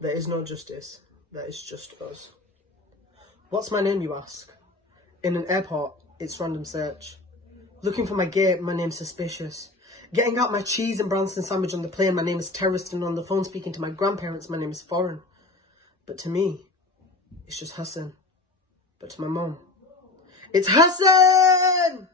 There is no justice. There is just us. What's my name, you ask? In an airport, it's random search. Looking for my gate, my name's suspicious. Getting out my cheese and Branston sandwich on the plane, my name is terrorist, and on the phone speaking to my grandparents, my name is foreign. But to me, it's just Hassan. But to my mum, it's Hassan!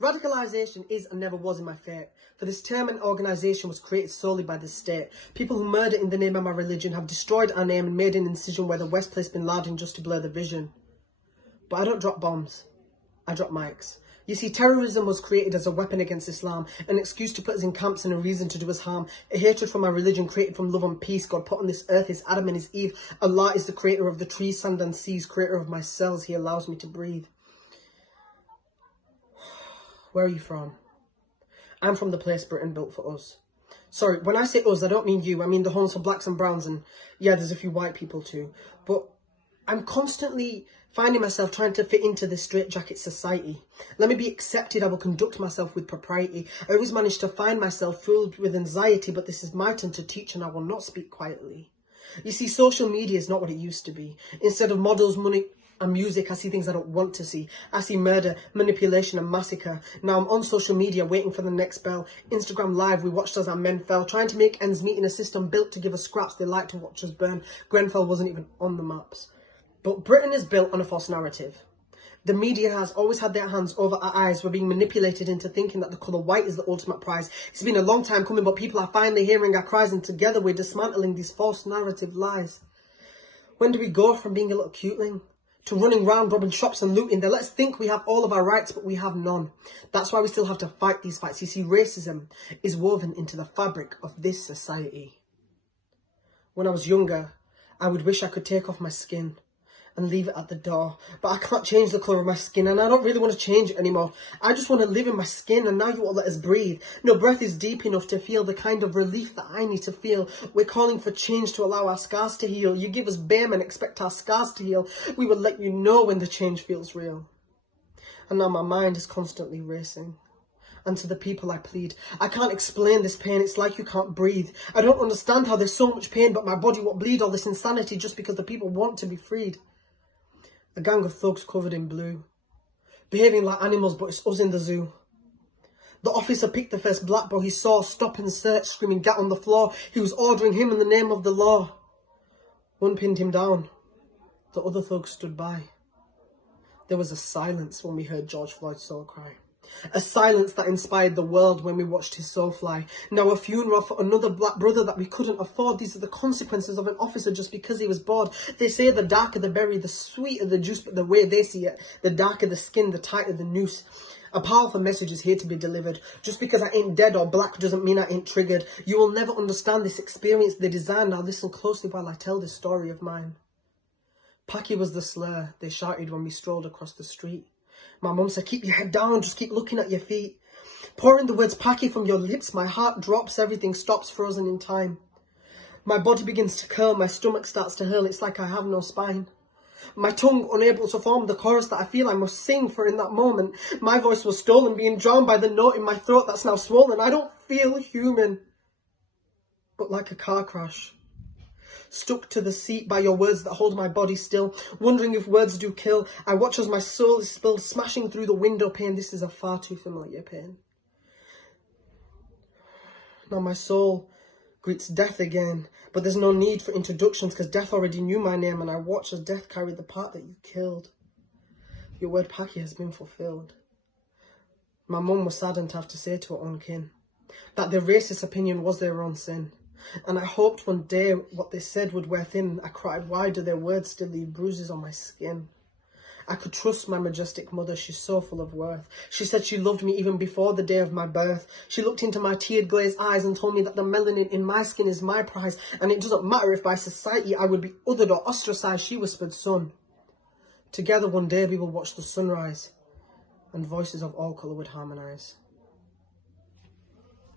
Radicalisation is and never was in my fate, for this term and organisation was created solely by the state. People who murder in the name of my religion have destroyed our name and made an incision where the West placed Bin Laden just to blur the vision. But I don't drop bombs, I drop mics. You see, terrorism was created as a weapon against Islam, an excuse to put us in camps and a reason to do us harm. A hatred for my religion created from love and peace. God put on this earth is Adam and his Eve. Allah is the creator of the trees, sand and seas, creator of my cells. He allows me to breathe. Where are you from? I'm from the place Britain built for us. Sorry, when I say us, I don't mean you. I mean the homes for blacks and browns, and yeah, there's a few white people too. But I'm constantly finding myself trying to fit into this straitjacket society. Let me be accepted, I will conduct myself with propriety. I always manage to find myself filled with anxiety, but this is my turn to teach and I will not speak quietly. You see, social media is not what it used to be. Instead of models, money and music, I see things I don't want to see. I see murder, manipulation and massacre. Now I'm on social media waiting for the next bell. Instagram Live, we watched as our men fell, trying to make ends meet in a system built to give us scraps. They like to watch us burn. Grenfell wasn't even on the maps. But Britain is built on a false narrative. The media has always had their hands over our eyes. We're being manipulated into thinking that the colour white is the ultimate prize. It's been a long time coming, but people are finally hearing our cries, and together we're dismantling these false narrative lies. When do we go from being a little cuteling to running round robbing shops and looting? They let us think we have all of our rights, but we have none. That's why we still have to fight these fights. You see, racism is woven into the fabric of this society. When I was younger, I would wish I could take off my skin and leave it at the door. But I can't change the colour of my skin, and I don't really want to change it anymore. I just want to live in my skin, and now you won't let us breathe. No breath is deep enough to feel the kind of relief that I need to feel. We're calling for change to allow our scars to heal. You give us BAME and expect our scars to heal. We will let you know when the change feels real. And now my mind is constantly racing. And to the people I plead, I can't explain this pain, it's like you can't breathe. I don't understand how there's so much pain, but my body won't bleed all this insanity just because the people want to be freed. A gang of thugs covered in blue, behaving like animals, but it's us in the zoo. The officer picked the first black boy he saw, stop and search, screaming "Get on the floor." He was ordering him in the name of the law. One pinned him down, the other thugs stood by. There was a silence when we heard George Floyd's soul cry. A silence that inspired the world when we watched his soul fly. Now a funeral for another black brother that we couldn't afford. These are the consequences of an officer just because he was bored. They say the darker the berry, the sweeter the juice, but the way they see it, the darker the skin, the tighter the noose. A powerful message is here to be delivered. Just because I ain't dead or black doesn't mean I ain't triggered. You will never understand this experience they designed. Now listen closely while I tell this story of mine. Paki was the slur they shouted when we strolled across the street. My mum said, keep your head down, just keep looking at your feet. Pouring the words Paki from your lips, my heart drops, everything stops, frozen in time. My body begins to curl, my stomach starts to hurl, it's like I have no spine. My tongue unable to form the chorus that I feel I must sing, for in that moment, my voice was stolen, being drowned by the note in my throat that's now swollen. I don't feel human, but like a car crash. Stuck to the seat by your words that hold my body still, wondering if words do kill. I watch as my soul is spilled, smashing through the window pane. This is a far too familiar pain. Now my soul greets death again, but there's no need for introductions because death already knew my name, and I watch as death carried the part that you killed. Your word Paki has been fulfilled. My mum was saddened to have to say to her own kin that their racist opinion was their own sin. And I hoped one day what they said would wear thin. I cried, why do their words still leave bruises on my skin? I could trust my majestic mother, she's so full of worth. She said she loved me even before the day of my birth. She looked into my teared glazed eyes and told me that the melanin in my skin is my prize, and it doesn't matter if by society I would be othered or ostracized. She whispered, son, together one day we will watch the sunrise, and voices of all colour would harmonise.